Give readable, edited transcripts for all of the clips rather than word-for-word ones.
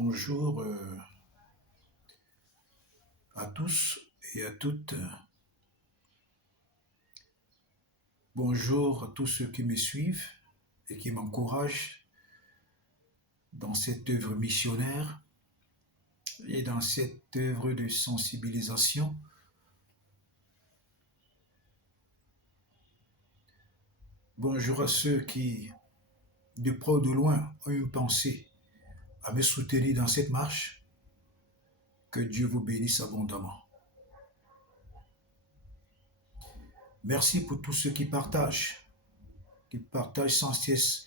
Bonjour à tous et à toutes. Bonjour à tous ceux qui me suivent et qui m'encouragent dans cette œuvre missionnaire et dans cette œuvre de sensibilisation. Bonjour à ceux qui, de près ou de loin, ont une pensée à me soutenir dans cette marche. Que Dieu vous bénisse abondamment. Merci pour tous ceux qui partagent sans cesse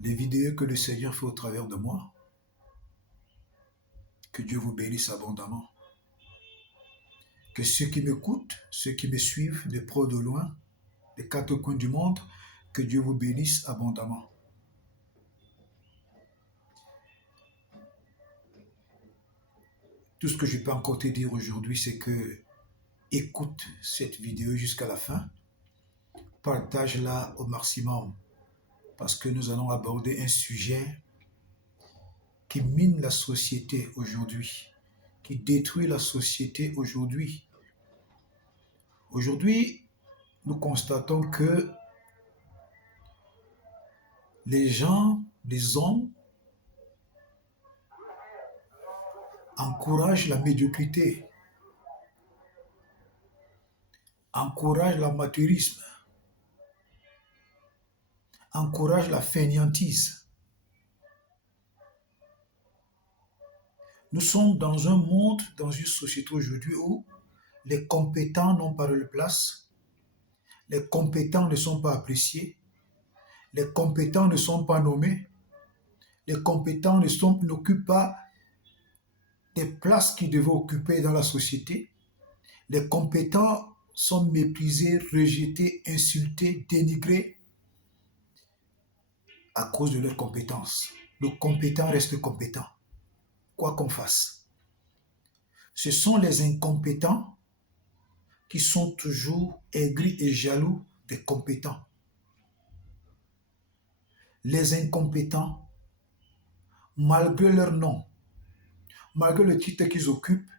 les vidéos que le Seigneur fait au travers de moi. Que Dieu vous bénisse abondamment. Que ceux qui m'écoutent, ceux qui me suivent de près ou de loin, des quatre coins du monde, que Dieu vous bénisse abondamment. Tout ce que je peux encore te dire aujourd'hui, c'est que écoute cette vidéo jusqu'à la fin, partage-la au maximum, parce que nous allons aborder un sujet qui mine la société aujourd'hui, qui détruit la société aujourd'hui. Aujourd'hui, nous constatons que les gens, les hommes, encouragent la médiocrité, encouragent l'amateurisme, encouragent la fainéantise. Nous sommes dans un monde, dans une société aujourd'hui où les compétents n'ont pas leur place, les compétents ne sont pas appréciés, les compétents ne sont pas nommés, les compétents n'occupent pas des places qu'ils devaient occuper dans la société, les compétents sont méprisés, rejetés, insultés, dénigrés à cause de leurs compétences. Le compétent reste compétent, quoi qu'on fasse. Ce sont les incompétents qui sont toujours aigris et jaloux des compétents. Les incompétents, malgré leur nom, malgré le titre qu'ils occupent,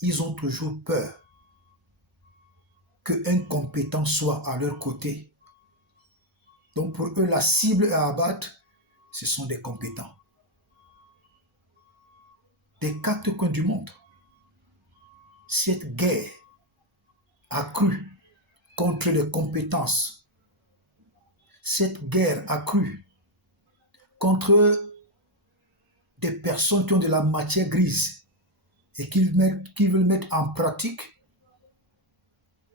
ils ont toujours peur qu'un compétent soit à leur côté. Donc pour eux, la cible à abattre, ce sont des compétents. Des quatre coins du monde, cette guerre accrue contre les compétences, cette guerre accrue contre des personnes qui ont de la matière grise et qui veulent mettre en pratique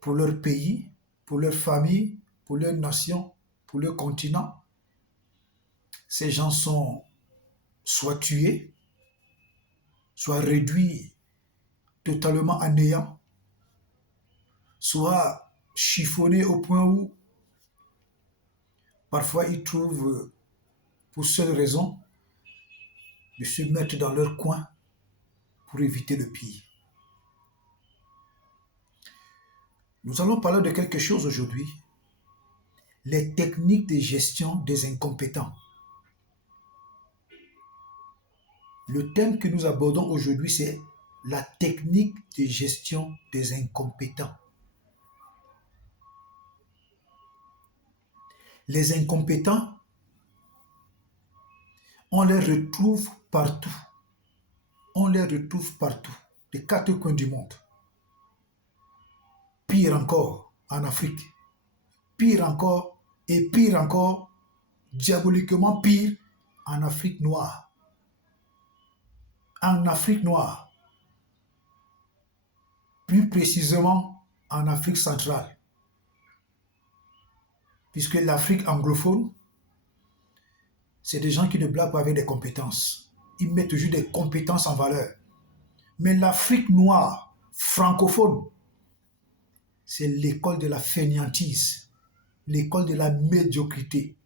pour leur pays, pour leur famille, pour leur nation, pour leur continent. Ces gens sont soit tués, soit réduits totalement à néant, soit chiffonnés au point où parfois ils trouvent pour seule raison de se mettre dans leur coin pour éviter le pire. Nous allons parler de quelque chose aujourd'hui, les techniques de gestion des incompétents. Le thème que nous abordons aujourd'hui, c'est la technique de gestion des incompétents. Les incompétents, on les retrouve partout. On les retrouve partout, des quatre coins du monde. Pire encore, en Afrique. Pire encore, et pire encore, diaboliquement pire, en Afrique noire. En Afrique noire. Plus précisément, en Afrique centrale. Puisque l'Afrique anglophone, c'est des gens qui ne blaguent pas avec des compétences. Ils mettent toujours des compétences en valeur. Mais l'Afrique noire, francophone, c'est l'école de la fainéantise, l'école de la médiocrité.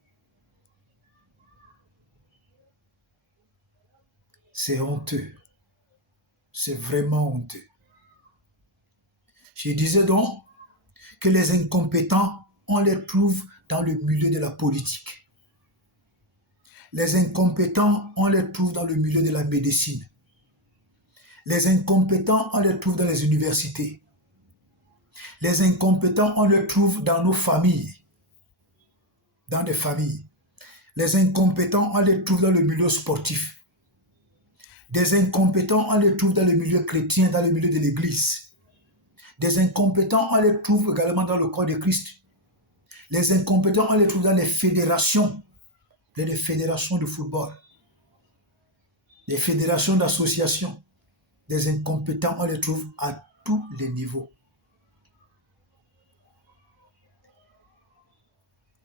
C'est honteux. C'est vraiment honteux. Je disais donc que les incompétents, on les trouve dans le milieu de la politique. Les incompétents, on les trouve dans le milieu de la médecine. Les incompétents, on les trouve dans les universités. Les incompétents, on les trouve dans nos familles, dans des familles. Les incompétents, on les trouve dans le milieu sportif. Des incompétents, on les trouve dans le milieu chrétien, dans le milieu de l'Église. Des incompétents, on les trouve également dans le corps de Christ. Les incompétents, on les trouve dans les fédérations de football, les fédérations d'associations. Des incompétents, on les trouve à tous les niveaux.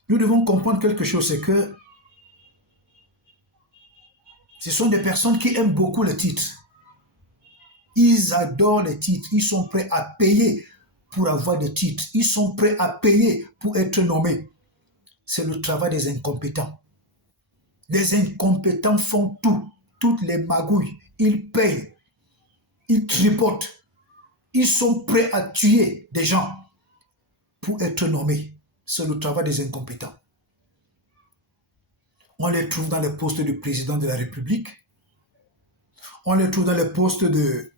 Nous devons comprendre quelque chose, c'est que ce sont des personnes qui aiment beaucoup les titres. Ils adorent les titres. Ils sont prêts à payer pour avoir des titres. Ils sont prêts à payer pour être nommés. C'est le travail des incompétents. Les incompétents font tout, toutes les magouilles. Ils payent, ils tripotent. Ils sont prêts à tuer des gens pour être nommés. C'est le travail des incompétents. On les trouve dans les postes de président de la République. On les trouve dans les postes de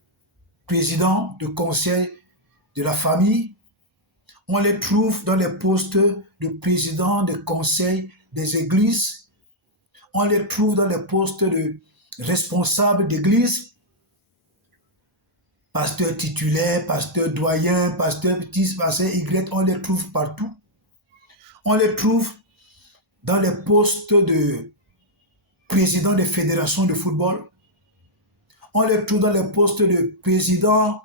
président, de conseil de la famille. On les trouve dans les postes de président, de conseil des églises. On les trouve dans les postes de responsables d'église. Pasteur titulaire, pasteur doyen, pasteur petit, pasteur Y, on les trouve partout. On les trouve dans les postes de président des fédérations de football. On les trouve dans les postes de président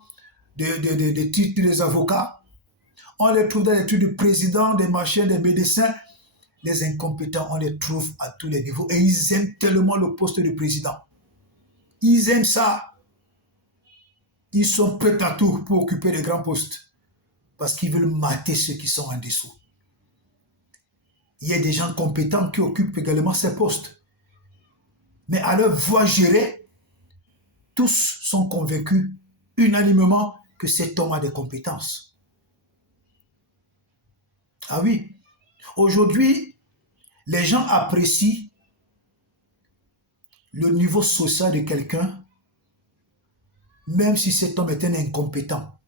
des titres des avocats. On les trouve dans les titres de président des machins, des médecins. Les incompétents, on les trouve à tous les niveaux. Et ils aiment tellement le poste de président. Ils aiment ça. Ils sont prêts à tout pour occuper les grands postes. Parce qu'ils veulent mater ceux qui sont en dessous. Il y a des gens compétents qui occupent également ces postes. Mais à leur voix gérée, tous sont convaincus unanimement que cet homme a des compétences. Ah oui, aujourd'hui, les gens apprécient le niveau social de quelqu'un, même si cet homme est un incompétent.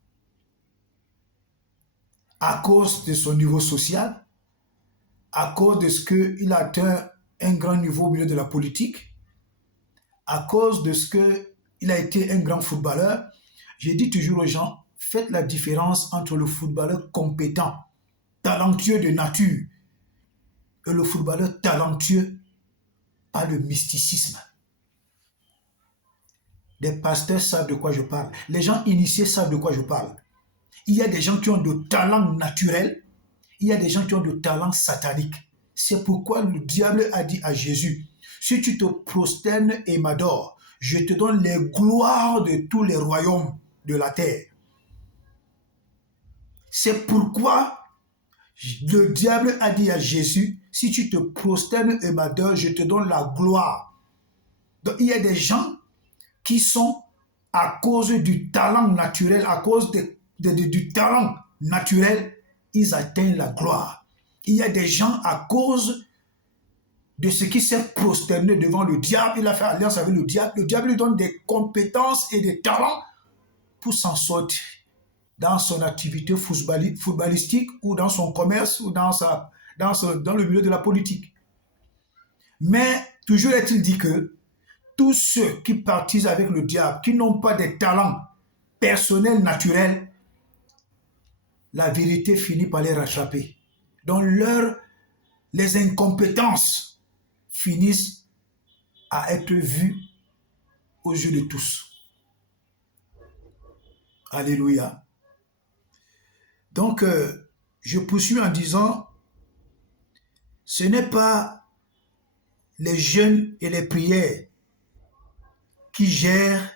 À cause de son niveau social, à cause de ce qu'il a atteint un grand niveau au milieu de la politique, à cause de ce qu'il a été un grand footballeur. Je dis toujours aux gens, faites la différence entre le footballeur compétent, talentueux de nature, et le footballeur talentueux par le mysticisme. Les pasteurs savent de quoi je parle. Les gens initiés savent de quoi je parle. Il y a des gens qui ont de talent naturel, il y a des gens qui ont de talent satanique. C'est pourquoi le diable a dit à Jésus, si tu te prosternes et m'adores, je te donne les gloires de tous les royaumes de la terre. C'est pourquoi le diable a dit à Jésus, si tu te prosternes et m'adores, je te donne la gloire. Donc il y a des gens qui sont, à cause du talent naturel, à cause du talent naturel, ils atteignent la gloire. Il y a des gens, à cause de ce qui s'est prosterné devant le diable, il a fait alliance avec le diable lui donne des compétences et des talents pour s'en sortir dans son activité footballistique ou dans son commerce ou dans le milieu de la politique. Mais toujours est-il dit que tous ceux qui partisent avec le diable, qui n'ont pas de talents personnels, naturels, la vérité finit par les rattraper. Donc les incompétences finissent à être vues aux yeux de tous. Alléluia. Donc, je poursuis en disant, ce n'est pas les jeûnes et les prières qui gèrent.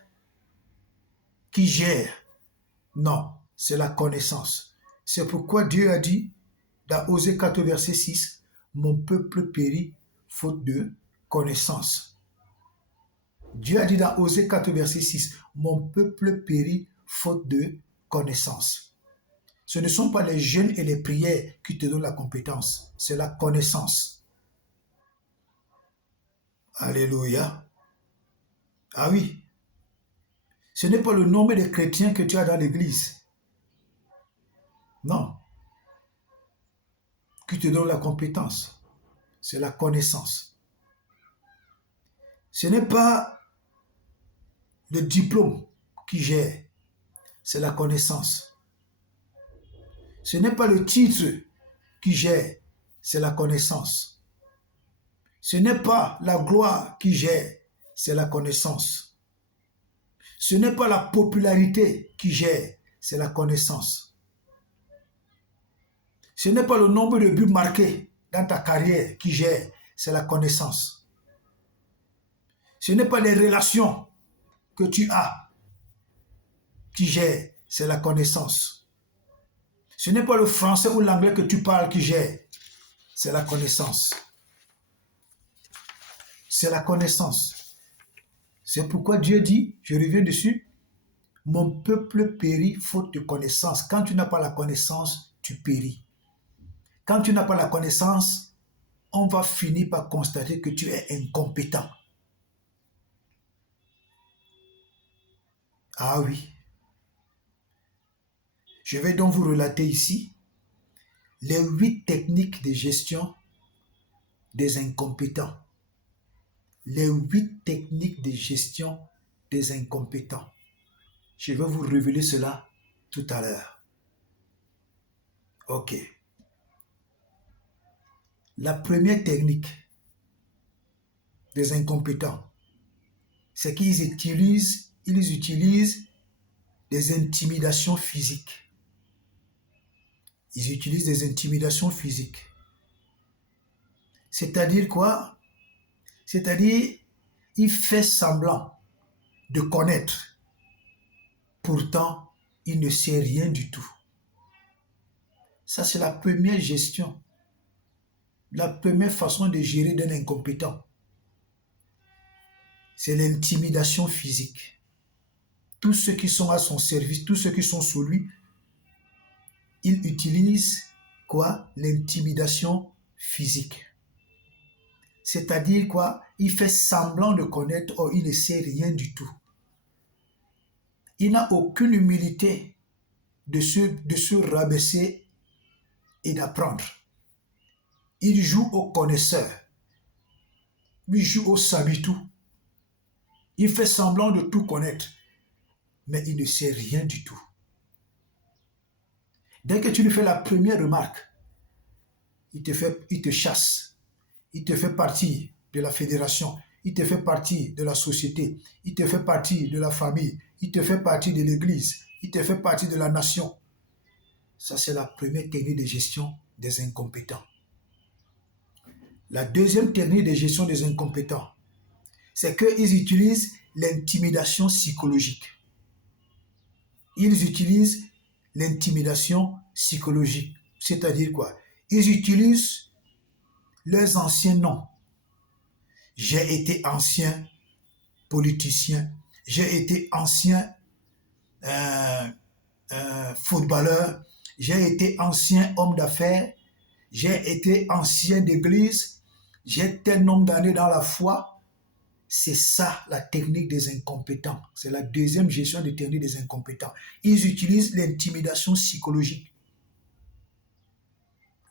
Non, c'est la connaissance. C'est pourquoi Dieu a dit, dans Osée 4, verset 6, « Mon peuple périt faute de connaissance. » Dieu a dit dans Osée 4, verset 6, « Mon peuple périt faute de connaissance. » Ce ne sont pas les jeûnes et les prières qui te donnent la compétence, c'est la connaissance. Alléluia. Ah oui, ce n'est pas le nombre de chrétiens que tu as dans l'église. Non, qui te donne la compétence. C'est la connaissance. Ce n'est pas le diplôme qui gère, c'est la connaissance. Ce n'est pas le titre qui gère, c'est la connaissance. Ce n'est pas la gloire qui gère, c'est la connaissance. Ce n'est pas la popularité qui gère, c'est la connaissance. Ce n'est pas le nombre de buts marqués dans ta carrière qui gère, c'est la connaissance. Ce n'est pas les relations que tu as qui gère, c'est la connaissance. Ce n'est pas le français ou l'anglais que tu parles qui gère, c'est la connaissance. C'est la connaissance. C'est pourquoi Dieu dit, je reviens dessus, mon peuple périt faute de connaissance. Quand tu n'as pas la connaissance, tu péris. Quand tu n'as pas la connaissance, on va finir par constater que tu es incompétent. Ah oui. Je vais donc vous relater ici les 8 techniques de gestion des incompétents. Les 8 techniques de gestion des incompétents. Je vais vous révéler cela tout à l'heure. Ok. La première technique des incompétents, c'est qu'ils utilisent des intimidations physiques. Ils utilisent des intimidations physiques. C'est-à-dire quoi? C'est-à-dire, il fait semblant de connaître. Pourtant, il ne sait rien du tout. Ça, c'est la première gestion. La première façon de gérer d'un incompétent. C'est l'intimidation physique. Tous ceux qui sont à son service, tous ceux qui sont sous lui, il utilise quoi? L'intimidation physique. C'est-à-dire quoi? Il fait semblant de connaître, or il ne sait rien du tout. Il n'a aucune humilité de se rabaisser et d'apprendre. Il joue au connaisseur. Il joue au sabitou. Il fait semblant de tout connaître, mais il ne sait rien du tout. Dès que tu lui fais la première remarque, il te chasse. Il te fait partie de la fédération. Il te fait partie de la société. Il te fait partie de la famille. Il te fait partie de l'église. Il te fait partie de la nation. Ça, c'est la première technique de gestion des incompétents. La deuxième technique de gestion des incompétents, c'est qu'ils utilisent l'intimidation psychologique. Ils utilisent l'intimidation psychologique. C'est-à-dire quoi? Ils utilisent leurs anciens noms. J'ai été ancien politicien. J'ai été ancien footballeur. J'ai été ancien homme d'affaires. J'ai été ancien d'église. J'ai tel nombre d'années dans la foi. C'est ça la technique des incompétents. C'est la deuxième gestion des techniques des incompétents. Ils utilisent l'intimidation psychologique.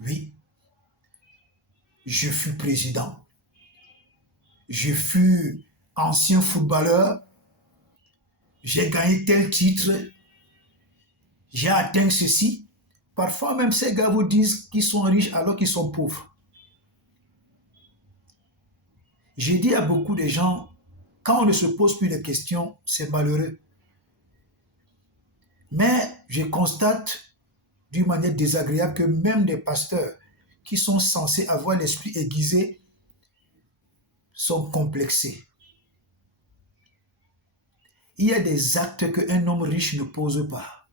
Oui, je fus président. Je fus ancien footballeur. J'ai gagné tel titre. J'ai atteint ceci. Parfois même ces gars vous disent qu'ils sont riches alors qu'ils sont pauvres. J'ai dit à beaucoup de gens, quand on ne se pose plus de questions, c'est malheureux. Mais je constate d'une manière désagréable que même des pasteurs qui sont censés avoir l'esprit aiguisé sont complexés. Il y a des actes qu'un homme riche ne pose pas.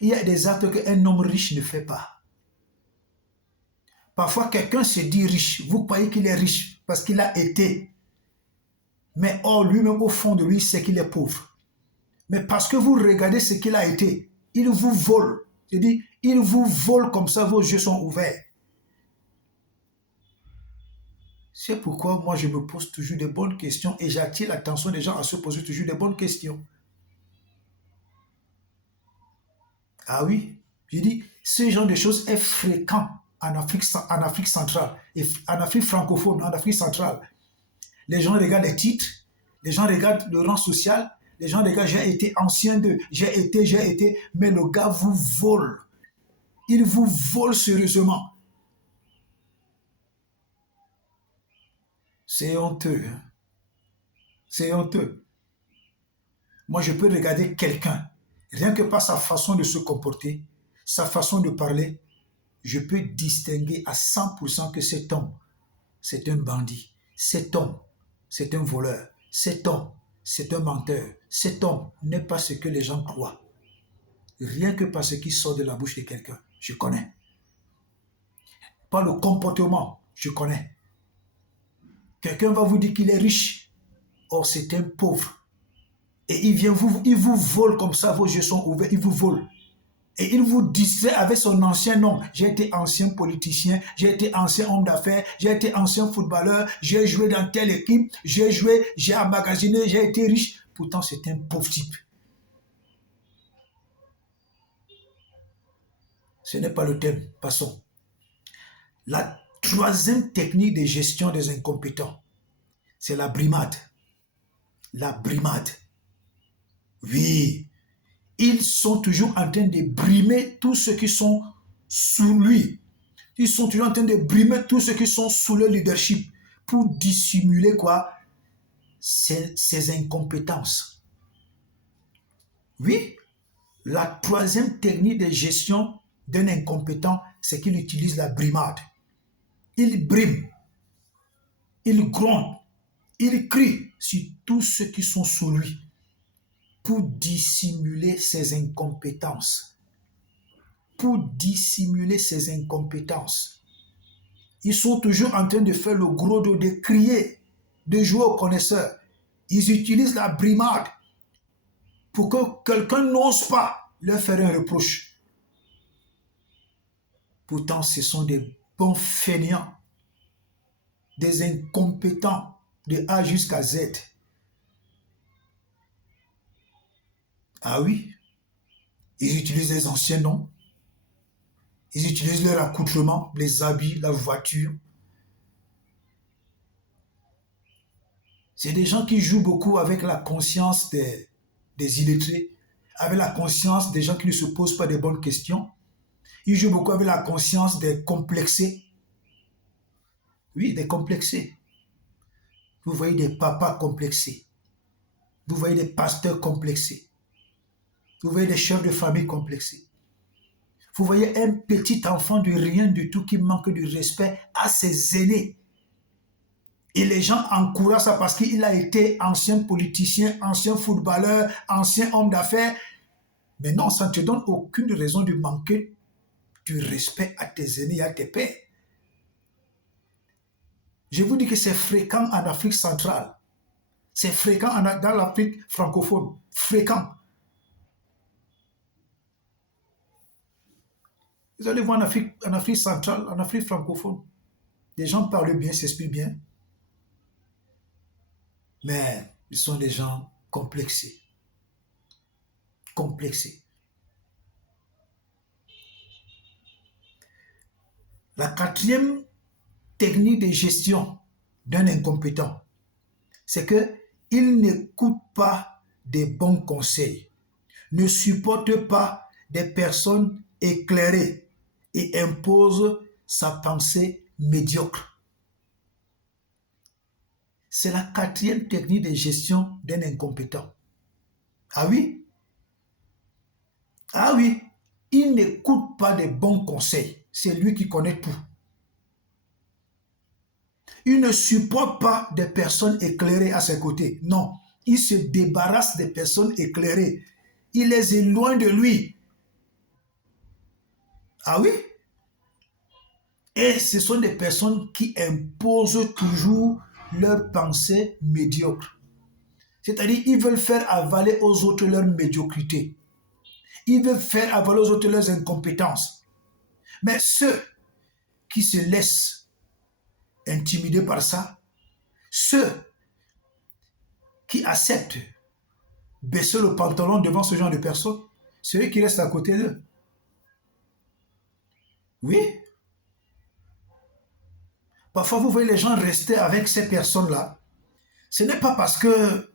Il y a des actes qu'un homme riche ne fait pas. Parfois, quelqu'un se dit riche. Vous croyez qu'il est riche parce qu'il a été. Mais or, lui-même, au fond de lui, c'est qu'il est pauvre. Mais parce que vous regardez ce qu'il a été, il vous vole. Je dis, il vous vole comme ça, vos yeux sont ouverts. C'est pourquoi moi je me pose toujours des bonnes questions et j'attire l'attention des gens à se poser toujours des bonnes questions. Ah oui, je dis, ce genre de choses est fréquent en Afrique centrale, et en Afrique francophone, en Afrique centrale. Les gens regardent les titres, les gens regardent le rang social, les gens regardent, j'ai été ancien de, j'ai été, mais le gars vous vole. Il vous vole sérieusement. C'est honteux. Hein. C'est honteux. Moi, je peux regarder quelqu'un, rien que par sa façon de se comporter, sa façon de parler, je peux distinguer à 100% que cet homme, c'est un bandit. Cet homme, c'est un voleur. Cet homme, c'est un menteur. Cet homme n'est pas ce que les gens croient. Rien que par ce qui sort de la bouche de quelqu'un, je connais. Par le comportement, je connais. Quelqu'un va vous dire qu'il est riche. Or, c'est un pauvre. Et il vous vole comme ça, vos yeux sont ouverts, il vous vole. Et il vous distrait avec son ancien nom. J'ai été ancien politicien, j'ai été ancien homme d'affaires, j'ai été ancien footballeur, j'ai joué dans telle équipe, j'ai joué, j'ai emmagasiné, j'ai été riche. Pourtant, c'est un pauvre type. Ce n'est pas le thème. Passons. La troisième technique de gestion des incompétents, c'est la brimade. La brimade. Oui, ils sont toujours en train de brimer tous ceux qui sont sous lui. Ils sont toujours en train de brimer tous ceux qui sont sous le leadership pour dissimuler quoi? Ces incompétences. Oui, la troisième technique de gestion d'un incompétent, c'est qu'il utilise la brimade. Il brime, il gronde, il crie sur tous ceux qui sont sous lui pour dissimuler ses incompétences. Pour dissimuler ses incompétences. Ils sont toujours en train de faire le gros dos, de crier, de jouer aux connaisseurs. Ils utilisent la brimade pour que quelqu'un n'ose pas leur faire un reproche. Pourtant, ce sont des bons fainéants, des incompétents de A jusqu'à Z. Ah oui, ils utilisent les anciens noms, ils utilisent leur accoutrement, les habits, la voiture. C'est des gens qui jouent beaucoup avec la conscience des illettrés, avec la conscience des gens qui ne se posent pas de bonnes questions. Ils jouent beaucoup avec la conscience des complexés. Oui, des complexés. Vous voyez des papas complexés. Vous voyez des pasteurs complexés. Vous voyez des chefs de famille complexés. Vous voyez un petit enfant de rien du tout qui manque de respect à ses aînés. Et les gens encouragent ça parce qu'il a été ancien politicien, ancien footballeur, ancien homme d'affaires. Mais non, ça ne te donne aucune raison de manquer du respect à tes aînés et à tes pères. Je vous dis que c'est fréquent en Afrique centrale. C'est fréquent dans l'Afrique francophone. Fréquent. Vous allez voir en Afrique centrale, en Afrique francophone. Les gens parlent bien, s'expriment bien. Mais ils sont des gens complexés. Complexés. La quatrième technique de gestion d'un incompétent, c'est qu'il n'écoute pas des bons conseils, ne supporte pas des personnes éclairées et impose sa pensée médiocre. C'est la quatrième technique de gestion d'un incompétent. Ah oui? Ah oui, il n'écoute pas des bons conseils. C'est lui qui connaît tout. Il ne supporte pas des personnes éclairées à ses côtés. Non, il se débarrasse des personnes éclairées. Il les éloigne de lui. Ah oui? Et ce sont des personnes qui imposent toujours leurs pensées médiocres. C'est-à-dire, ils veulent faire avaler aux autres leur médiocrité. Ils veulent faire avaler aux autres leurs incompétences. Mais ceux qui se laissent intimidés par ça. Ceux qui acceptent baisser le pantalon devant ce genre de personnes, c'est eux qui restent à côté d'eux. Oui, parfois vous voyez les gens rester avec ces personnes-là. Ce n'est pas parce que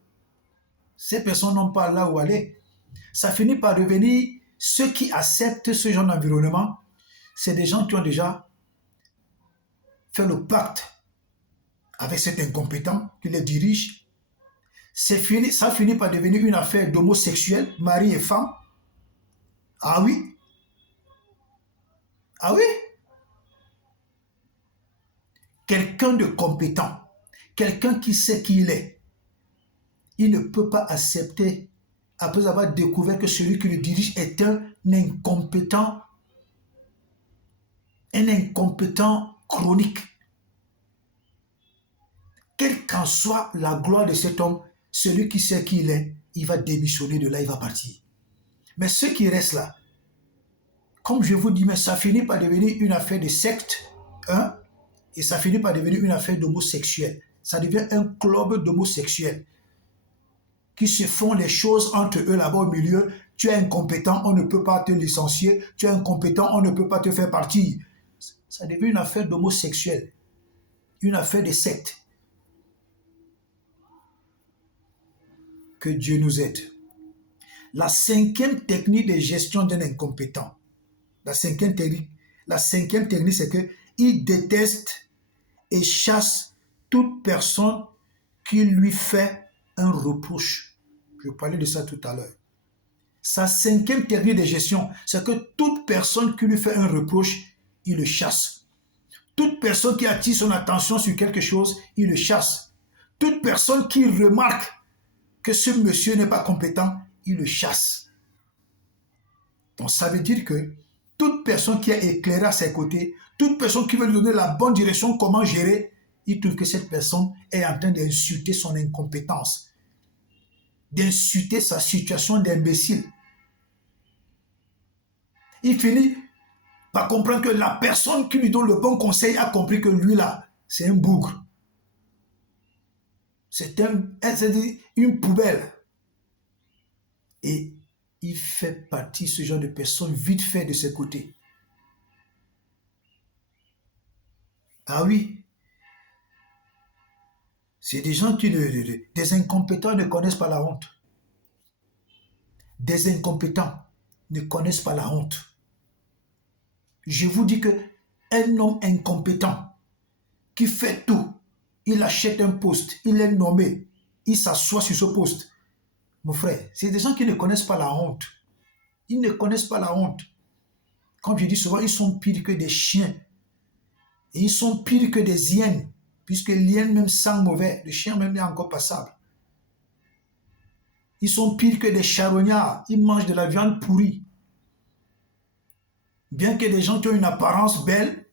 ces personnes n'ont pas là où aller. Ça finit par devenir ceux qui acceptent ce genre d'environnement. C'est des gens qui ont déjà fait le pacte avec cet incompétent qui les dirige. Ça finit par devenir une affaire d'homosexuels, mari et femme. Ah oui, ah oui. Quelqu'un de compétent, quelqu'un qui sait qui il est, il ne peut pas accepter, après avoir découvert que celui qui le dirige est un incompétent chronique. Quelle qu'en soit la gloire de cet homme, celui qui sait qui il est, il va démissionner de là, il va partir. Mais ceux qui restent là, comme je vous dis, mais ça finit par devenir une affaire de secte, hein, et ça finit par devenir une affaire d'homosexuels. Ça devient un club d'homosexuels qui se font les choses entre eux là-bas au milieu. Tu es incompétent, on ne peut pas te licencier. Tu es incompétent, on ne peut pas te faire partir. Ça devient une affaire d'homosexuels, une affaire de secte. Que Dieu nous aide. La cinquième technique de gestion d'un incompétent, la cinquième technique, c'est qu'il déteste et chasse toute personne qui lui fait un reproche. Je parlais de ça tout à l'heure. Sa cinquième technique de gestion, c'est que toute personne qui lui fait un reproche, il le chasse. Toute personne qui attire son attention sur quelque chose, il le chasse. Toute personne qui remarque que ce monsieur n'est pas compétent, il le chasse. Donc ça veut dire que toute personne qui est éclairée à ses côtés, toute personne qui veut lui donner la bonne direction, comment gérer, il trouve que cette personne est en train d'insulter son incompétence, d'insulter sa situation d'imbécile. Il finit par comprendre que la personne qui lui donne le bon conseil a compris que lui là, c'est un bougre. C'est une poubelle. Et il fait partie, ce genre de personne, vite fait de ses côtés. Ah oui, c'est des gens des incompétents ne connaissent pas la honte. Des incompétents ne connaissent pas la honte. Je vous dis que un homme incompétent qui fait tout, il achète un poste, il est nommé, il s'assoit sur ce poste. Mon frère, c'est des gens qui ne connaissent pas la honte. Ils ne connaissent pas la honte. Comme je dis souvent, ils sont pires que des chiens. Et ils sont pires que des hyènes. Puisque l'hyène même sent mauvais. Le chien même est encore passable. Ils sont pires que des charognards. Ils mangent de la viande pourrie. Bien que des gens qui ont une apparence belle,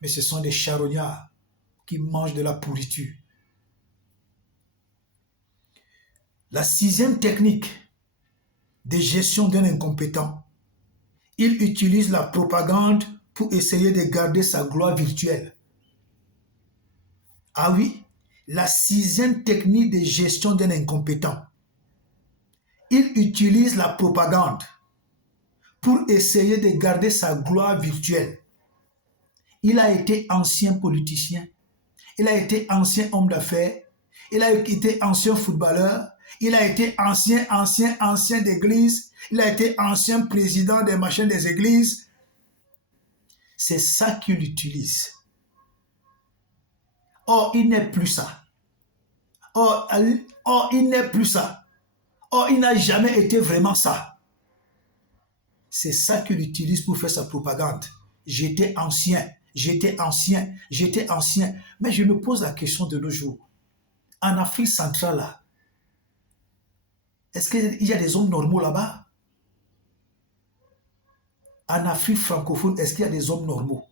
mais ce sont des charognards qui mangent de la pourriture. La sixième technique de gestion d'un incompétent, il utilise la propagande pour essayer de garder sa gloire virtuelle. Ah oui, la sixième technique de gestion d'un incompétent, il utilise la propagande pour essayer de garder sa gloire virtuelle. Il a été ancien politicien, il a été ancien homme d'affaires, il a été ancien footballeur, il a été ancien d'église, il a été ancien président des machins des églises. C'est ça qu'il utilise. Or, il n'est plus ça. Or, il n'est plus ça. Or, il n'a jamais été vraiment ça. C'est ça qu'il utilise pour faire sa propagande. J'étais ancien, j'étais ancien, j'étais ancien. Mais je me pose la question de nos jours. En Afrique centrale, là, est-ce qu'il y a des hommes normaux là-bas? En Afrique francophone, est-ce qu'il y a des hommes normaux?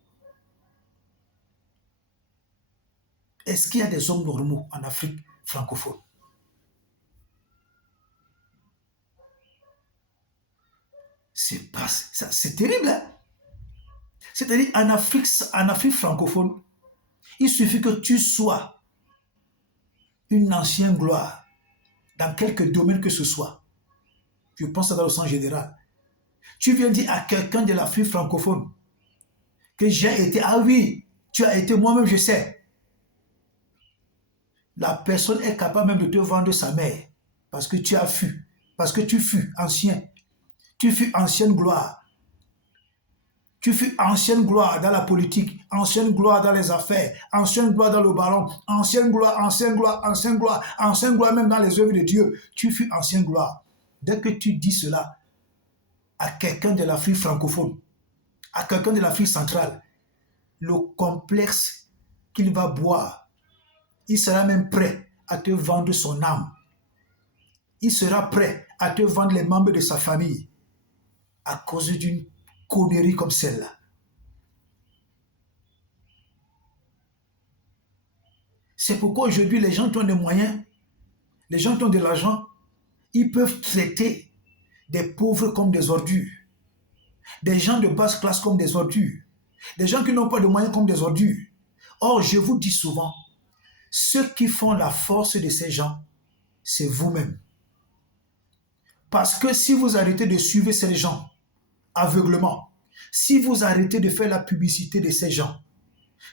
Est-ce qu'il y a des hommes normaux en Afrique francophone? C'est terrible, hein? C'est-à-dire en Afrique francophone, Il suffit que tu sois une ancienne gloire dans quelque domaine que ce soit. Je pense dans le sens général. Tu viens dire à quelqu'un de l'Afrique francophone que j'ai été, ah oui, tu as été, moi-même je sais. La personne est capable même de te vendre sa mère parce que tu as fui, parce que tu fus ancien. Tu fus ancienne gloire. Tu fus ancienne gloire dans la politique, ancienne gloire dans les affaires, ancienne gloire dans le ballon, ancienne gloire, ancienne gloire, ancienne gloire, ancienne gloire même dans les œuvres de Dieu. Tu fus ancienne gloire. Dès que tu dis cela à quelqu'un de l'Afrique francophone, à quelqu'un de l'Afrique centrale, le complexe qu'il va boire, il sera même prêt à te vendre son âme. Il sera prêt à te vendre les membres de sa famille à cause d'une connerie comme celle-là. C'est pourquoi aujourd'hui, les gens qui ont des moyens, les gens qui ont de l'argent, ils peuvent traiter des pauvres comme des ordures, des gens de basse classe comme des ordures, des gens qui n'ont pas de moyens comme des ordures. Or, je vous dis souvent, ceux qui font la force de ces gens, c'est vous-même. Parce que si vous arrêtez de suivre ces gens aveuglement, si vous arrêtez de faire la publicité de ces gens,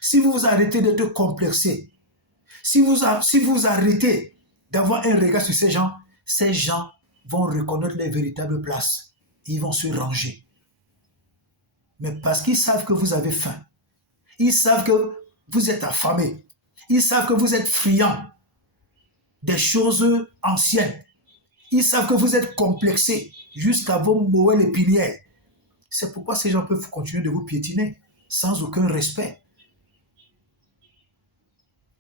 si vous arrêtez d'être complexé, si vous arrêtez d'avoir un regard sur ces gens vont reconnaître les véritables places et ils vont se ranger. Mais parce qu'ils savent que vous avez faim, ils savent que vous êtes affamé, ils savent que vous êtes friand des choses anciennes, ils savent que vous êtes complexé jusqu'à vos moelles épinières. C'est pourquoi ces gens peuvent continuer de vous piétiner sans aucun respect.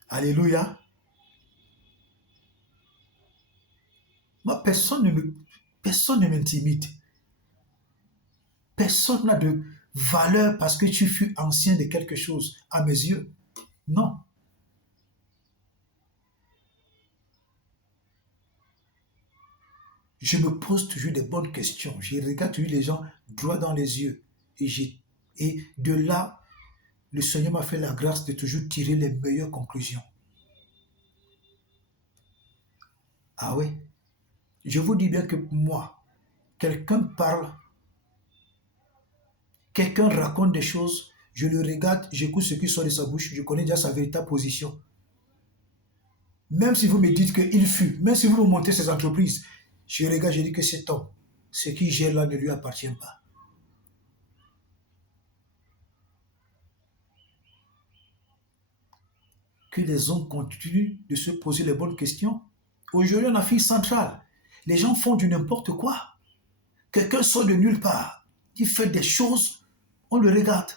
Alléluia. Moi, personne ne m'intimide. Personne n'a de valeur parce que tu fus ancien de quelque chose à mes yeux. Non. Je me pose toujours des bonnes questions. Je regarde toujours les gens droit dans les yeux. Et de là, le Seigneur m'a fait la grâce de toujours tirer les meilleures conclusions. Ah oui. Je vous dis bien que moi, quelqu'un parle, quelqu'un raconte des choses, je le regarde, j'écoute ce qui sort de sa bouche, je connais déjà sa véritable position. Même si vous me dites qu'il fut, même si vous me montrez ses entreprises, je regarde, je dis que cet homme, ce qu'il gère là ne lui appartient pas. Que les hommes continuent de se poser les bonnes questions. Aujourd'hui, en Afrique centrale, les gens font du n'importe quoi. Quelqu'un sort de nulle part, il fait des choses, on le regarde.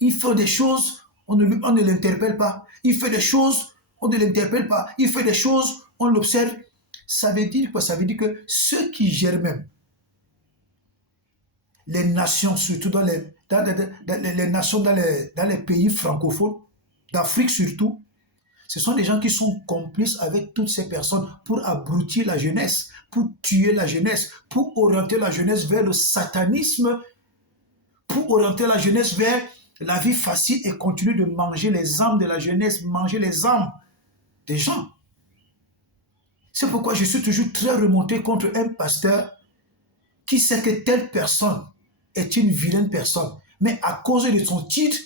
Il fait des choses, on ne l'interpelle pas. Il fait des choses, on ne l'interpelle pas. Il fait des choses, on l'observe. Ça veut dire quoi? Ça veut dire que ceux qui gèrent même les nations, surtout dans les nations, dans les pays francophones, d'Afrique surtout, ce sont des gens qui sont complices avec toutes ces personnes pour abrutir la jeunesse, pour tuer la jeunesse, pour orienter la jeunesse vers le satanisme, pour orienter la jeunesse vers la vie facile et continuer de manger les âmes de la jeunesse, manger les âmes des gens. C'est pourquoi je suis toujours très remonté contre un pasteur qui sait que telle personne est une vilaine personne. Mais à cause de son titre,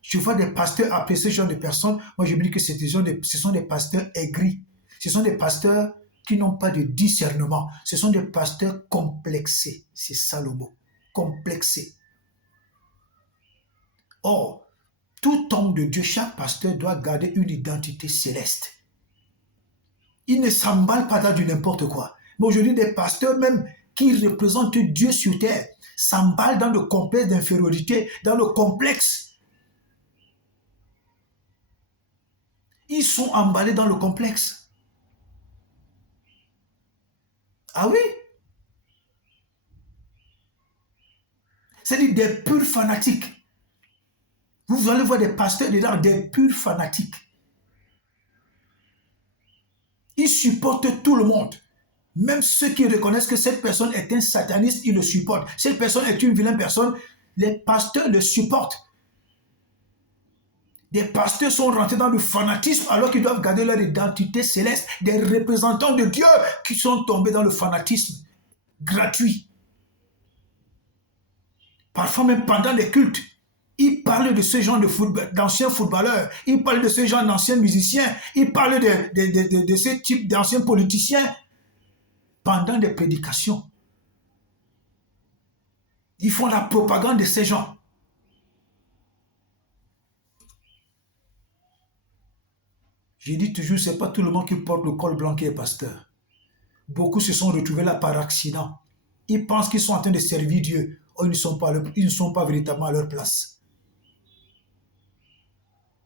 je vois des pasteurs appeler ce genre de personnes. Moi, je me dis que ce sont des pasteurs aigris. Ce sont des pasteurs qui n'ont pas de discernement. Ce sont des pasteurs complexés. C'est ça le mot. Complexés. Or, tout homme de Dieu, chaque pasteur doit garder une identité céleste. Il ne s'emballe pas dans du n'importe quoi. Mais aujourd'hui, des pasteurs même qui représentent Dieu sur terre s'emballent dans le complexe d'infériorité, dans le complexe. Ils sont emballés dans le complexe. Ah oui? C'est-à-dire des purs fanatiques. Vous allez voir des pasteurs dedans, des purs fanatiques. Ils supportent tout le monde. Même ceux qui reconnaissent que cette personne est un sataniste, ils le supportent. Cette personne est une vilaine personne, les pasteurs le supportent. Des pasteurs sont rentrés dans le fanatisme alors qu'ils doivent garder leur identité céleste. Des représentants de Dieu qui sont tombés dans le fanatisme gratuit. Parfois même pendant les cultes, ils parlent de ce genre d'anciens footballeurs, ils parlent de ce genre d'anciens musiciens, ils parlent de ce type d'anciens politiciens pendant des prédications. Ils font la propagande de ces gens. Je dis toujours, ce n'est pas tout le monde qui porte le col blanc qui est pasteur. Beaucoup se sont retrouvés là par accident. Ils pensent qu'ils sont en train de servir Dieu. Or, ils ne sont pas véritablement à leur place.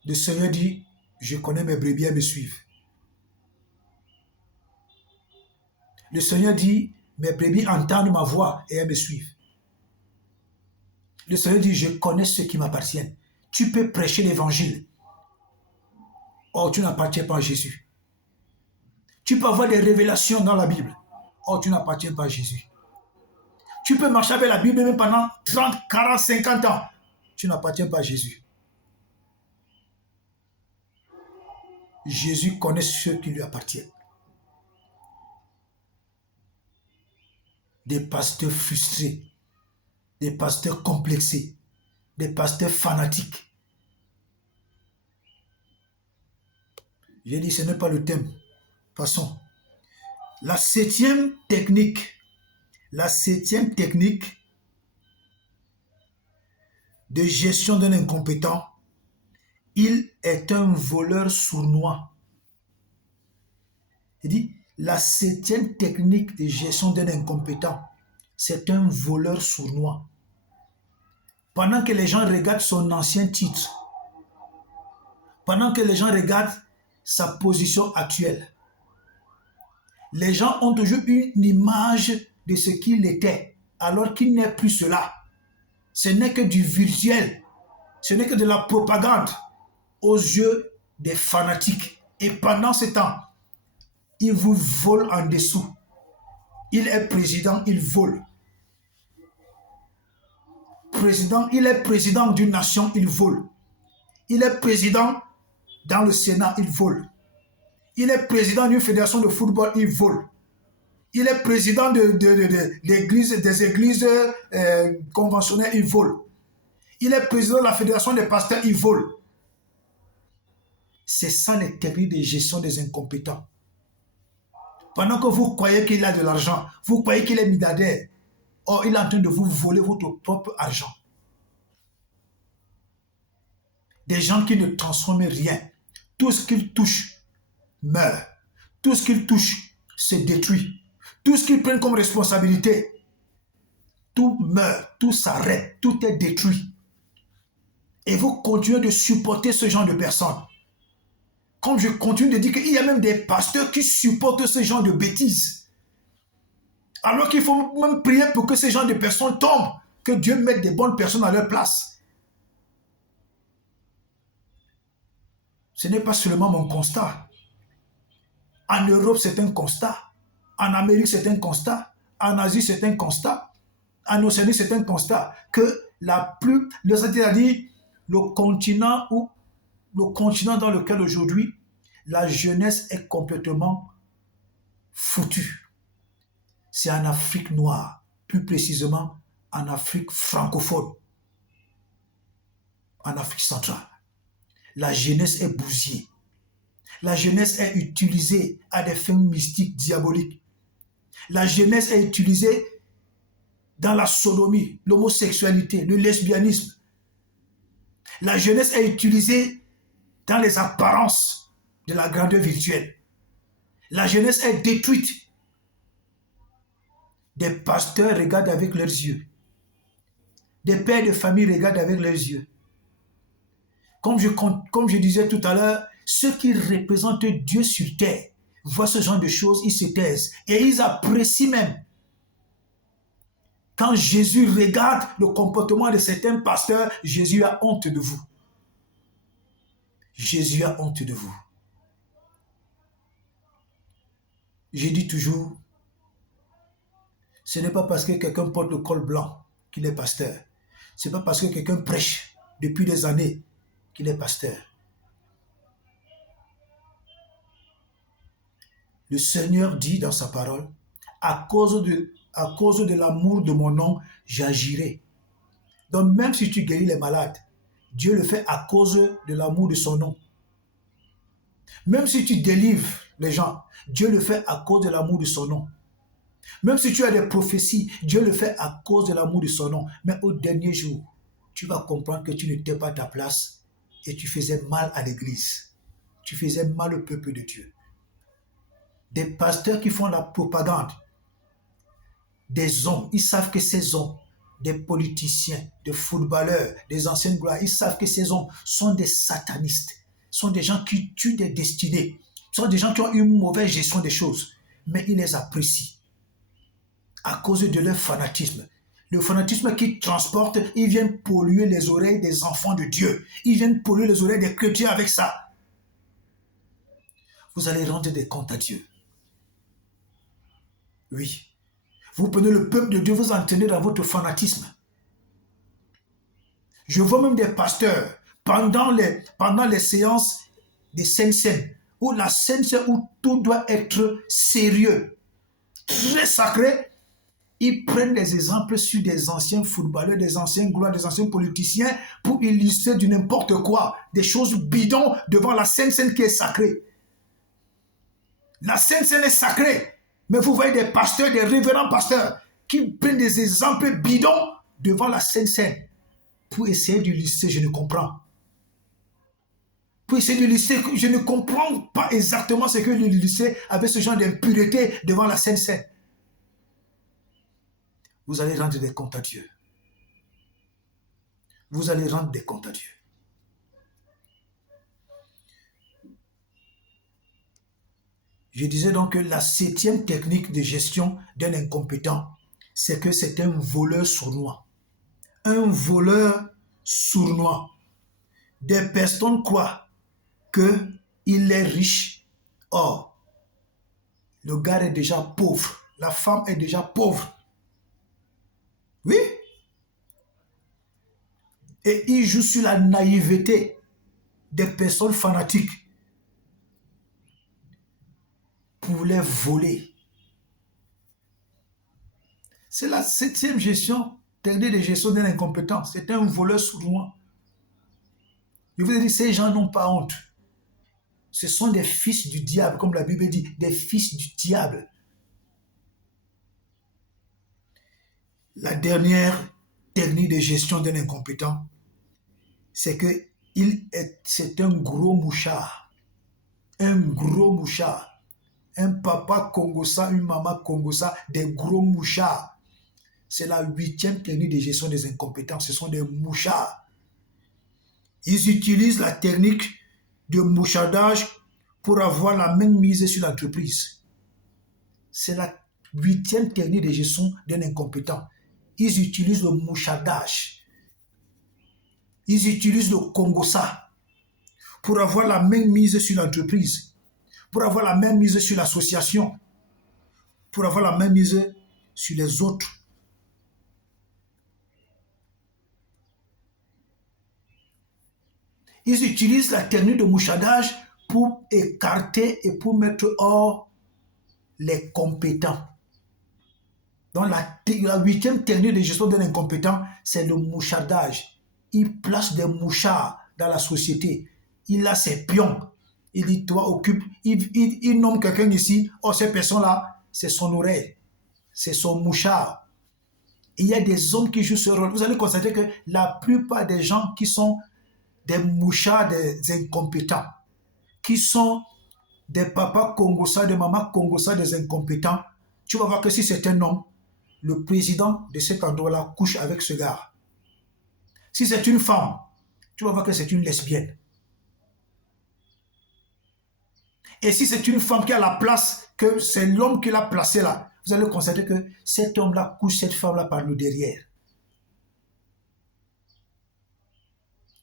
Le Seigneur dit, je connais mes brebis, elles me suivent. Le Seigneur dit, mes brebis entendent ma voix et elles me suivent. Le Seigneur dit, je connais ceux qui m'appartiennent. Tu peux prêcher l'évangile. Or, tu n'appartiens pas à Jésus. Tu peux avoir des révélations dans la Bible. Or, tu n'appartiens pas à Jésus. Tu peux marcher avec la Bible même pendant 30, 40, 50 ans. Tu n'appartiens pas à Jésus. Jésus connaît ceux qui lui appartiennent. Des pasteurs frustrés, des pasteurs complexés, des pasteurs fanatiques. J'ai dit, ce n'est pas le thème. Passons. La septième technique de gestion d'un incompétent, il est un voleur sournois. Il dit, la septième technique de gestion d'un incompétent, c'est un voleur sournois. Pendant que les gens regardent son ancien titre, pendant que les gens regardent sa position actuelle, les gens ont toujours une image de ce qu'il était, alors qu'il n'est plus cela. Ce n'est que du virtuel, ce n'est que de la propagande aux yeux des fanatiques. Et pendant ce temps, il vous vole en dessous. Il est président, il vole. Il est président d'une nation, il vole. Il est président dans le Sénat, il vole. Il est président d'une fédération de football, il vole. Il est président des églises conventionnelles, il vole. Il est président de la fédération des pasteurs, il vole. C'est ça les techniques de gestion des incompétents. Pendant que vous croyez qu'il a de l'argent, vous croyez qu'il est milliardaire, or il est en train de vous voler votre propre argent. Des gens qui ne transforment rien. Tout ce qu'ils touchent meurt. Tout ce qu'ils touchent se détruit. Tout ce qu'ils prennent comme responsabilité, tout meurt, tout s'arrête, tout est détruit. Et vous continuez de supporter ce genre de personnes. Comme je continue de dire qu'il y a même des pasteurs qui supportent ce genre de bêtises. Alors qu'il faut même prier pour que ce genre de personnes tombent, que Dieu mette des bonnes personnes à leur place. Ce n'est pas seulement mon constat. En Europe, c'est un constat. En Amérique, c'est un constat. En Asie, c'est un constat. En Océanie, c'est un constat. Que le continent dans lequel aujourd'hui la jeunesse est complètement foutue. C'est en Afrique noire, plus précisément en Afrique francophone, en Afrique centrale. La jeunesse est bousillée. La jeunesse est utilisée à des fins mystiques, diaboliques. La jeunesse est utilisée dans la sodomie, l'homosexualité, le lesbianisme. La jeunesse est utilisée dans les apparences de la grandeur virtuelle. La jeunesse est détruite. Des pasteurs regardent avec leurs yeux. Des pères de famille regardent avec leurs yeux. Comme je disais tout à l'heure, ceux qui représentent Dieu sur terre voient ce genre de choses, ils se taisent et ils apprécient même. Quand Jésus regarde le comportement de certains pasteurs, Jésus a honte de vous. Jésus a honte de vous. Je dis toujours, ce n'est pas parce que quelqu'un porte le col blanc qu'il est pasteur. Ce n'est pas parce que quelqu'un prêche depuis des années qu'il est pasteur. Le Seigneur dit dans sa parole, à cause de l'amour de mon nom, j'agirai. Donc même si tu guéris les malades, Dieu le fait à cause de l'amour de son nom. Même si tu délivres les gens, Dieu le fait à cause de l'amour de son nom. Même si tu as des prophéties, Dieu le fait à cause de l'amour de son nom. Mais au dernier jour, tu vas comprendre que tu n'étais pas à ta place et tu faisais mal à l'église. Tu faisais mal au peuple de Dieu. Des pasteurs qui font la propagande, des hommes, ils savent que ces hommes, des politiciens, des footballeurs, des anciennes gloires, ils savent que ces hommes sont des satanistes, sont des gens qui tuent des destinées, sont des gens qui ont une mauvaise gestion des choses, mais ils les apprécient à cause de leur fanatisme. Le fanatisme qui transporte, ils viennent polluer les oreilles des enfants de Dieu. Ils viennent polluer les oreilles des chrétiens avec ça. Vous allez rendre des comptes à Dieu. Oui. Vous prenez le peuple de Dieu, vous entraînez dans votre fanatisme. Je vois même des pasteurs, pendant les séances des Saintes Seines, où la Sainte Seine, où tout doit être sérieux, très sacré, ils prennent des exemples sur des anciens footballeurs, des anciens gloires, des anciens politiciens pour illustrer du n'importe quoi, des choses bidons devant la Sainte Seine qui est sacrée. La Sainte Seine est sacrée, mais vous voyez des pasteurs, des révérends pasteurs qui prennent des exemples bidons devant la Sainte Seine pour essayer d'illustrer, je ne comprends. Pour essayer d'illustrer, je ne comprends pas exactement ce que l'illustrer avec ce genre d'impureté devant la Sainte Seine. Vous allez rendre des comptes à Dieu. Vous allez rendre des comptes à Dieu. Je disais donc que la 7e technique de gestion d'un incompétent, c'est que c'est un voleur sournois. Un voleur sournois. Des personnes croient qu'il est riche. Or, le gars est déjà pauvre. La femme est déjà pauvre. Oui. Et il joue sur la naïveté des personnes fanatiques pour les voler. C'est la 7e gestion, technique de gestion d'un incompétent. C'est un voleur sournois. Je vous ai dit, ces gens n'ont pas honte. Ce sont des fils du diable, comme la Bible dit, des fils du diable. La dernière technique de gestion d'un incompétent, c'est que c'est un gros mouchard. Un gros mouchard. Un papa congossa, une maman congossa, des gros mouchards. C'est la 8e technique de gestion des incompétents. Ce sont des mouchards. Ils utilisent la technique de mouchardage pour avoir la même mise sur l'entreprise. C'est la 8e technique de gestion d'un incompétent. Ils utilisent le mouchardage. Ils utilisent le congossa pour avoir la même mise sur l'entreprise, pour avoir la même mise sur l'association, pour avoir la même mise sur les autres. Ils utilisent la technique de mouchardage pour écarter et pour mettre hors les compétents. Donc la 8e technique de gestion d'un incompétent, c'est le mouchardage. Il place des mouchards dans la société. Il a ses pions. Il dit, toi, occupe. Il nomme quelqu'un ici. Oh, cette personne-là, c'est son oreille. C'est son mouchard. Il y a des hommes qui jouent ce rôle. Vous allez constater que la plupart des gens qui sont des mouchards, des incompétents, qui sont des papas congossa, des mamans congossa, des incompétents, tu vas voir que si c'est un homme, le président de cet endroit-là couche avec ce gars. Si c'est une femme, tu vas voir que c'est une lesbienne. Et si c'est une femme qui a la place, que c'est l'homme qui l'a placée là, vous allez constater que cet homme-là couche cette femme-là par le derrière.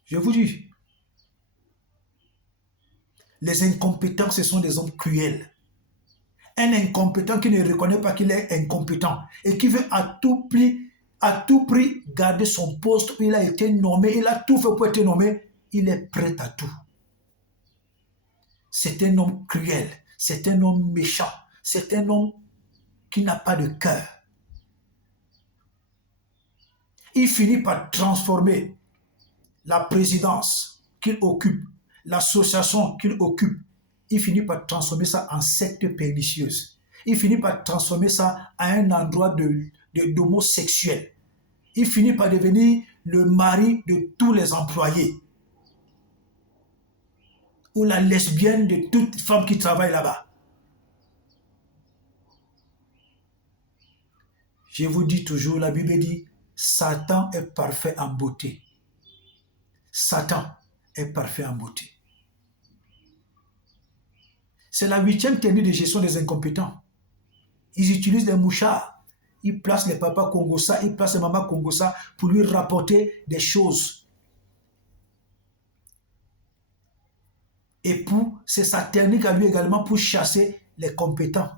Je vous dis, les incompétents, ce sont des hommes cruels. Un incompétent qui ne reconnaît pas qu'il est incompétent et qui veut à tout prix garder son poste où il a été nommé, il a tout fait pour être nommé, il est prêt à tout. C'est un homme cruel. c'est un homme méchant, c'est un homme qui n'a pas de cœur. Il finit par transformer la présidence qu'il occupe, l'association qu'il occupe, il finit par transformer ça en secte pernicieuse. Il finit par transformer ça en un endroit d'homosexuels. Il finit par devenir le mari de tous les employés ou la lesbienne de toute femme qui travaille là-bas. Je vous dis toujours, la Bible dit, Satan est parfait en beauté. Satan est parfait en beauté. C'est la 8e technique de gestion des incompétents. Ils utilisent des mouchards. Ils placent les papas Congossa, ils placent les mamas Congossa pour lui rapporter des choses. Et c'est sa technique à lui également pour chasser les compétents.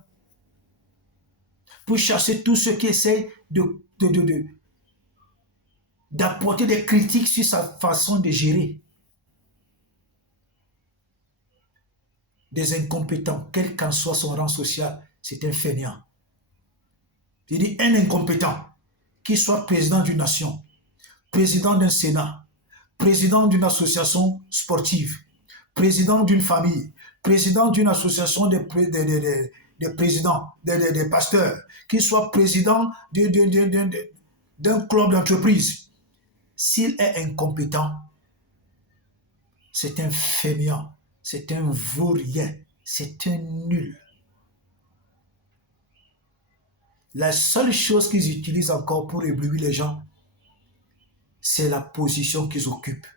Pour chasser tous ceux qui essayent d'apporter des critiques sur sa façon de gérer. Des incompétents, quel qu'en soit son rang social, c'est un fainéant. Je dis un incompétent, qu'il soit président d'une nation, président d'un sénat, président d'une association sportive, président d'une famille, président d'une association de présidents, des pasteurs, qu'il soit président d'un club d'entreprise. S'il est incompétent, c'est un fainéant, c'est un vaurien, c'est un nul. La seule chose qu'ils utilisent encore pour éblouir les gens, c'est la position qu'ils occupent.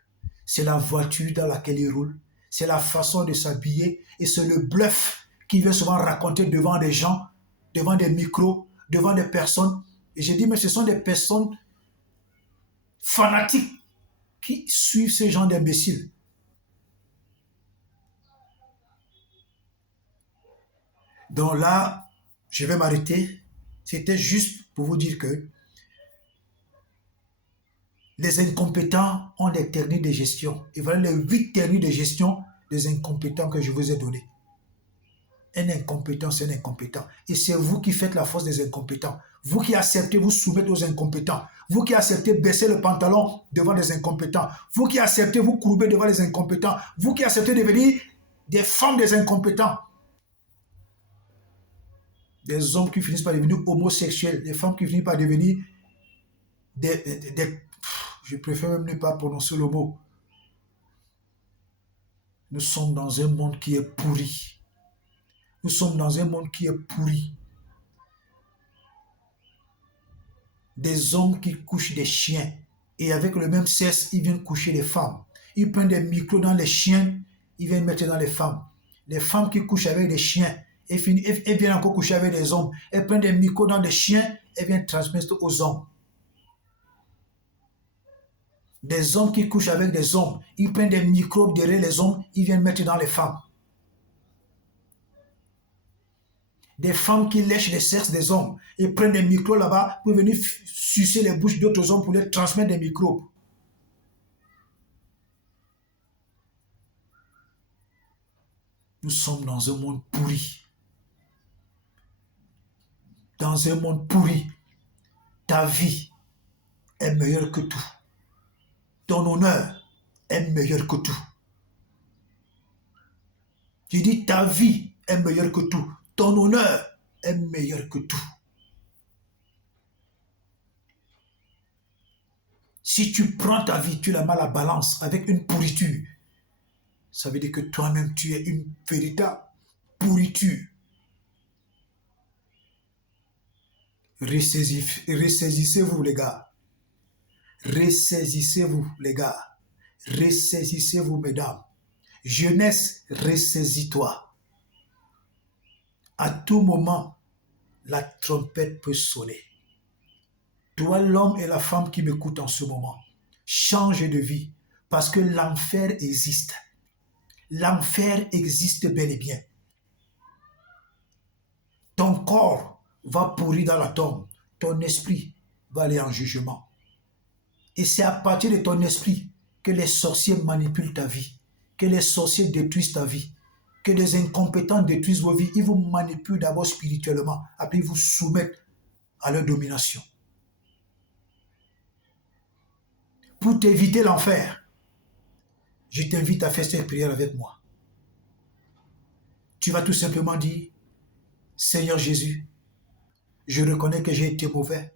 C'est la voiture dans laquelle ils roulent. C'est la façon de s'habiller. Et c'est le bluff qu'ils viennent souvent raconter devant des gens, devant des micros, devant des personnes. Et je dis, mais ce sont des personnes fanatiques qui suivent ce genre d'imbéciles. Donc là, je vais m'arrêter. C'était juste pour vous dire que les incompétents ont des techniques de gestion. Et voilà les 8 techniques de gestion des incompétents que je vous ai données. Un incompétent, c'est un incompétent. Et c'est vous qui faites la force des incompétents. Vous qui acceptez vous soumettre aux incompétents. Vous qui acceptez baisser le pantalon devant les incompétents. Vous qui acceptez vous courber devant les incompétents. Vous qui acceptez devenir des femmes des incompétents. Des hommes qui finissent par devenir homosexuels, des femmes qui finissent par devenir je préfère même ne pas prononcer le mot. Nous sommes dans un monde qui est pourri. Nous sommes dans un monde qui est pourri. Des hommes qui couchent des chiens et avec le même sexe, ils viennent coucher des femmes. Ils prennent des micros dans les chiens, ils viennent mettre dans les femmes. Les femmes qui couchent avec des chiens, elles viennent encore coucher avec des hommes. Elles prennent des micros dans des chiens, elles viennent transmettre aux hommes. Des hommes qui couchent avec des hommes, ils prennent des microbes derrière les hommes, ils viennent mettre dans les femmes. Des femmes qui lèchent les sexes des hommes, ils prennent des microbes là-bas pour venir sucer les bouches d'autres hommes pour les transmettre des microbes. Nous sommes dans un monde pourri. Dans un monde pourri, ta vie est meilleure que tout. Ton honneur est meilleur que tout. Je dis ta vie est meilleure que tout. Ton honneur est meilleur que tout. Si tu prends ta vie, tu la mets à la balance avec une pourriture, ça veut dire que toi-même tu es une véritable pourriture. Ressaisissez-vous les gars. Ressaisissez-vous les gars. Ressaisissez-vous mesdames. Jeunesse, ressaisis-toi. À tout moment, la trompette peut sonner. Toi, l'homme et la femme qui m'écoutent en ce moment, change de vie parce que l'enfer existe. L'enfer existe bel et bien. Ton corps va pourrir dans la tombe. Ton esprit va aller en jugement. Et c'est à partir de ton esprit que les sorciers manipulent ta vie, que les sorciers détruisent ta vie, que des incompétents détruisent vos vies, ils vous manipulent d'abord spirituellement, après ils vous soumettent à leur domination. Pour t'éviter l'enfer, je t'invite à faire cette prière avec moi. Tu vas tout simplement dire, Seigneur Jésus, je reconnais que j'ai été mauvais.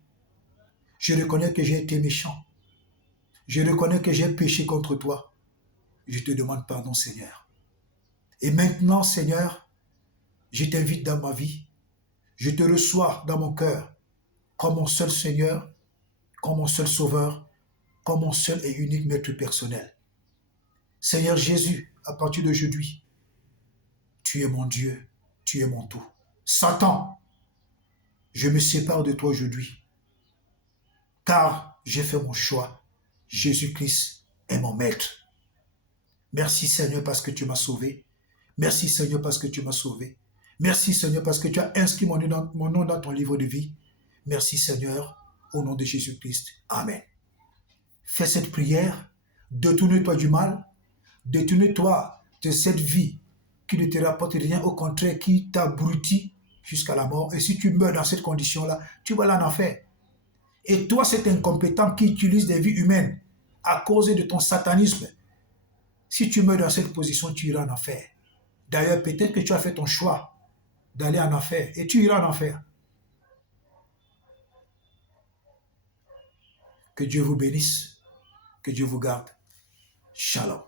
Je reconnais que j'ai été méchant. Je reconnais que j'ai péché contre toi. Je te demande pardon, Seigneur. Et maintenant, Seigneur, je t'invite dans ma vie. Je te reçois dans mon cœur comme mon seul Seigneur, comme mon seul Sauveur, comme mon seul et unique Maître personnel. Seigneur Jésus, à partir d'aujourd'hui, tu es mon Dieu, tu es mon tout. Satan, je me sépare de toi aujourd'hui, car j'ai fait mon choix. Jésus-Christ est mon Maître. Merci Seigneur parce que tu m'as sauvé. Merci Seigneur parce que tu m'as sauvé. Merci Seigneur parce que tu as inscrit mon nom dans ton livre de vie. Merci Seigneur, au nom de Jésus-Christ. Amen. Fais cette prière, détourne-toi du mal, détourne-toi de cette vie qui ne te rapporte rien, au contraire, qui t'abrutit jusqu'à la mort. Et si tu meurs dans cette condition-là, tu vas aller en enfer. Et toi, cet incompétent qui utilise des vies humaines à cause de ton satanisme, si tu meurs dans cette position, tu iras en enfer. D'ailleurs, peut-être que tu as fait ton choix d'aller en enfer et tu iras en enfer. Que Dieu vous bénisse, que Dieu vous garde. Shalom.